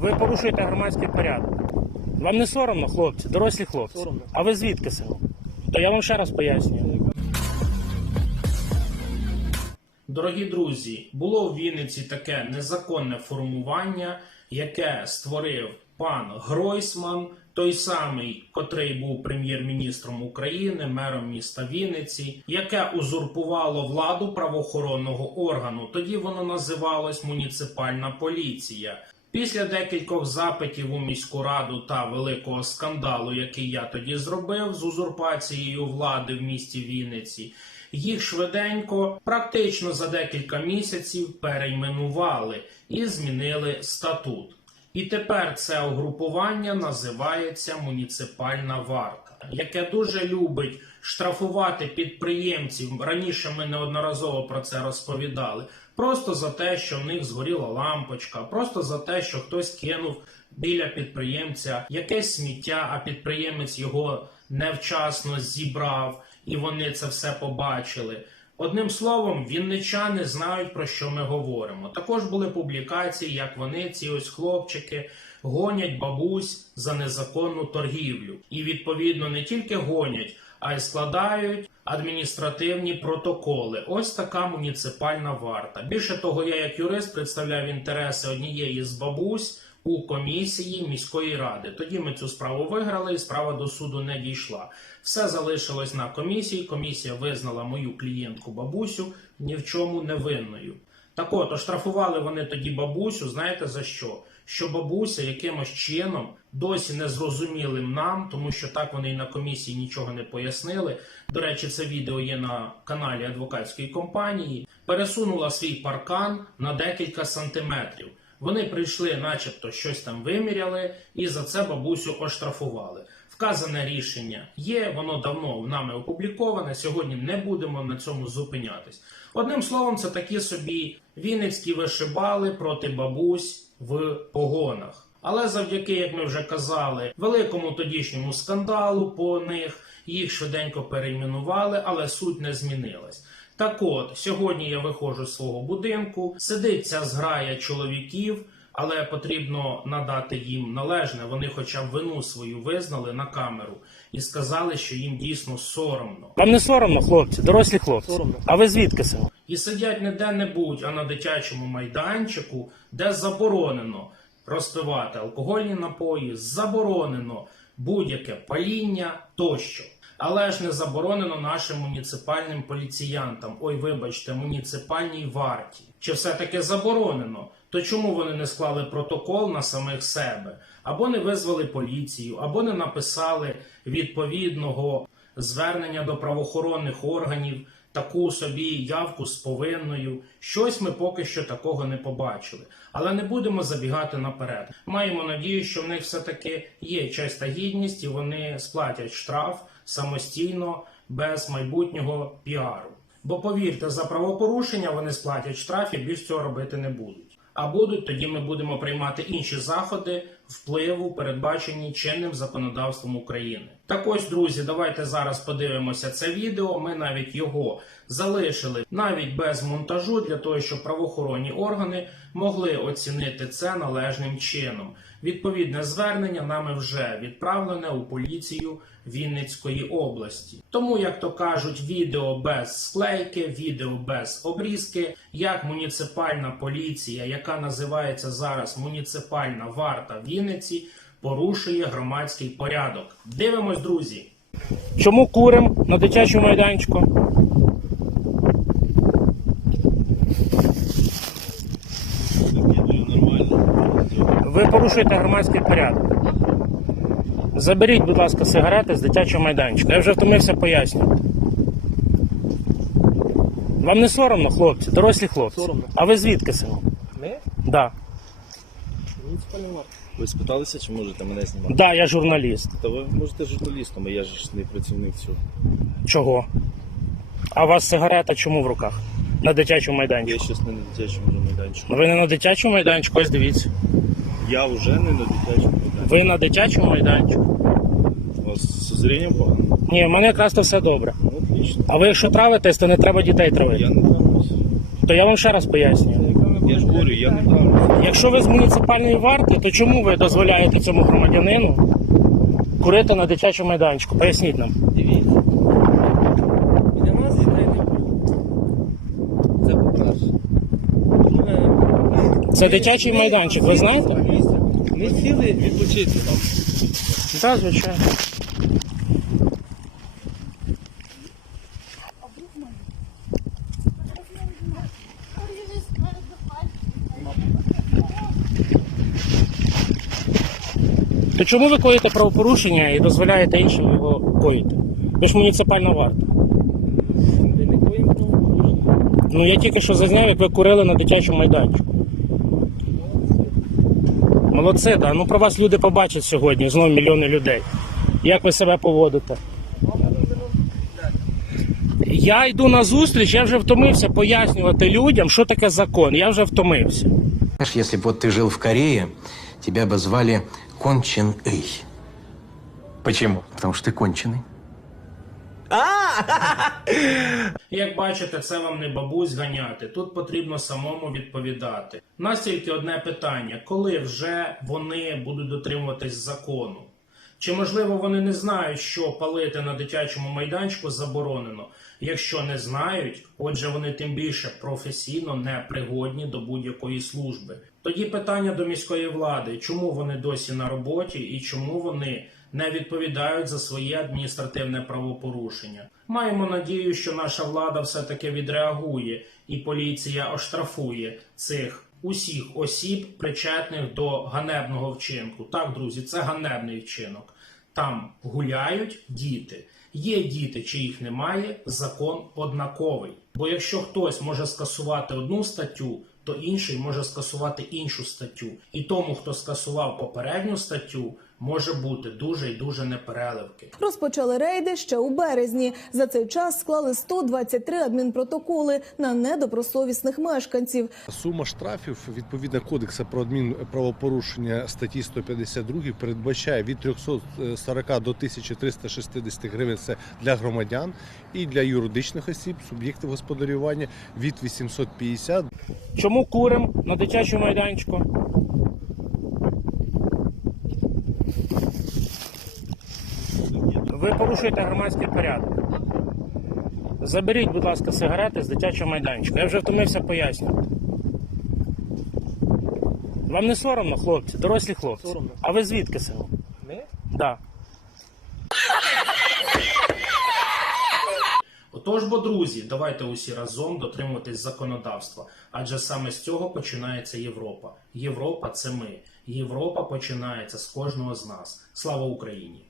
Ви порушуєте громадський порядок. Вам не соромно, хлопці, дорослі хлопці. Соромно. А ви звідки саме? То я вам ще раз пояснюю. Дорогі друзі, було в Вінниці таке незаконне формування, яке створив пан Гройсман, той самий, котрий був прем'єр-міністром України, мером міста Вінниці, яке узурпувало владу правоохоронного органу. Тоді воно називалось муніципальна поліція. Після декількох запитів у міську раду та великого скандалу, який я тоді зробив з узурпацією влади в місті Вінниці, їх швиденько, практично за декілька місяців, перейменували і змінили статут. І тепер це угрупування називається муніципальна варта, яке дуже любить штрафувати підприємців. Раніше ми неодноразово про це розповідали. Просто за те, що в них згоріла лампочка, просто за те, що хтось кинув біля підприємця якесь сміття, а підприємець його невчасно зібрав, і вони це все побачили. Одним словом, вінничани знають про що ми говоримо. Також були публікації, як вони, ці ось хлопчики, гонять бабусь за незаконну торгівлю. І відповідно не тільки гонять, а й складають адміністративні протоколи. Ось така муніципальна варта. Більше того, я як юрист представляв інтереси однієї з бабусь. У комісії міської ради тоді ми цю справу виграли, і справа до суду не дійшла. Все залишилось на комісії. Комісія визнала мою клієнтку бабусю ні в чому не винною. Так от, оштрафували вони тоді бабусю, знаєте за що? Що бабуся якимось чином досі не зрозумілим нам, тому що так вони і на комісії нічого не пояснили. До речі, це відео є на каналі адвокатської компанії. Пересунула свій паркан на декілька сантиметрів. Вони прийшли, начебто, щось там виміряли, і за це бабусю оштрафували. Вказане рішення є, воно давно нами опубліковане. Сьогодні не будемо на цьому зупинятись. Одним словом, це такі собі вінницькі вишибали проти бабусь в погонах. Але завдяки, як ми вже казали, великому тодішньому скандалу по них їх швиденько перейменували, але суть не змінилась. Так от, сьогодні я виходжу з свого будинку, сидить ця зграя чоловіків, але потрібно надати їм належне. Вони хоча б вину свою визнали на камеру і сказали, що їм дійсно соромно. Вам не соромно, хлопці, дорослі хлопці. Соромно. А ви звідки саме? І сидять не де-небудь, а на дитячому майданчику, де заборонено розпивати алкогольні напої, заборонено будь-яке паління тощо. Але ж не заборонено нашим муніципальним поліціянтам, ой, вибачте, муніципальній варті. Чи все-таки заборонено? То чому вони не склали протокол на самих себе, або не визвали поліцію, або не написали відповідного звернення до правоохоронних органів, таку собі явку з повинною. Щось ми поки що такого не побачили. Але не будемо забігати наперед. Маємо надію, що в них все-таки є честь та гідність, і вони сплатять штраф самостійно без майбутнього піару. Бо повірте, за правопорушення вони сплатять штраф і більш цього робити не будуть. А будуть, тоді ми будемо приймати інші заходи впливу, передбачені чинним законодавством України. Так ось, друзі, давайте зараз подивимося це відео. Ми навіть його залишили навіть без монтажу для того, щоб правоохоронні органи могли оцінити це належним чином. Відповідне звернення нами вже відправлене у поліцію Вінницької області. Тому, як то кажуть, відео без склейки, відео без обрізки, як муніципальна поліція, яка називається зараз муніципальна варта Вінниці, порушує громадський порядок. Дивимось, друзі. Чому курим на дитячому майданчику? Ви порушуєте громадський порядок. Заберіть, будь ласка, сигарети з дитячого майданчика. Я вже втомився пояснювати. Вам не соромно, хлопці, дорослі хлопці. Соромно. А ви звідки саме? Ми? Да. Ви спиталися, чи можете мене знімати? Да, я журналіст. Та ви можете журналістом, а я ж не працівник цього. Чого? А у вас сигарета чому в руках? На дитячому Я майданчику. щас не на дитячому майданчику. Ви не на дитячому майданчику, ось дивіться. Я вже не на дитячому майданчику. Ви на дитячому майданчику. У вас з зрінням погано? Ні, в мене якраз то все добре. Ну, отлично. А ви якщо травитесь, то не треба дітей травити. Я не травлюсь. То я вам ще раз пояснюю. Я ж говорю, я не прав. Якщо ви з муніципальної варти, то чому ви дозволяєте цьому громадянину курити на дитячому майданчику? Поясніть нам. Дивіться. Для нас дітей не було. Це по-перше. Друге, Це дитячий майданчик, ви знаєте? Ми сіли відпочити там. Так, звичайно. То чому ви коїте правопорушення і дозволяєте іншим його коїти? Ви ж муніципальна варта. Ми не коїмо правопорушення. Ну я тільки що зазняв, як ви курили на дитячому майданчику. Молодці, да. Ну про вас люди побачать сьогодні, знову мільйони людей. Як ви себе поводите? Я йду на зустріч, я вже втомився пояснювати людям, що таке закон. Я вже втомився. Знаешь, если бы вот ты жил в Корее, тебя бы звали Кон Чен Эй. Почему? Потому что ты конченый. Як бачите, це вам не бабусь ганяти. Тут потрібно самому відповідати. Настільки нас тільки одне питання: коли вже вони будуть дотримуватись закону? Чи можливо вони не знають, що палити на дитячому майданчику заборонено? Якщо не знають, отже, вони тим більше професійно не пригодні до будь-якої служби. Тоді питання до міської влади: чому вони досі на роботі і чому вони не відповідають за своє адміністративне правопорушення? Маємо надію, що наша влада все-таки відреагує і поліція оштрафує цих усіх осіб, причетних до ганебного вчинку. Так, друзі, це ганебний вчинок. Там гуляють діти. Є діти, чи їх немає, закон однаковий. Бо якщо хтось може скасувати одну статтю, то інший може скасувати іншу статтю. І тому, хто скасував попередню статтю, може бути дуже і дуже непереливки. Розпочали рейди ще у березні. За цей час склали 123 адмінпротоколи на недобросовісних мешканців. Сума штрафів відповідно кодексу про адмінправопорушення статті 152 передбачає від 340 до 1360 гривень це для громадян і для юридичних осіб, суб'єктів господарювання від 850 Чому курим на дитячому майданчику? Ви порушуєте громадський порядок. Заберіть, будь ласка, сигарети з дитячого майданчика. Я вже втомився пояснювати. Вам не соромно, хлопці, дорослі хлопці. Соромно. А ви звідки саме? Ми? Да. Отож, бо друзі, давайте усі разом дотримуватись законодавства, адже саме з цього починається Європа. Європа це ми. Європа починається з кожного з нас. Слава Україні!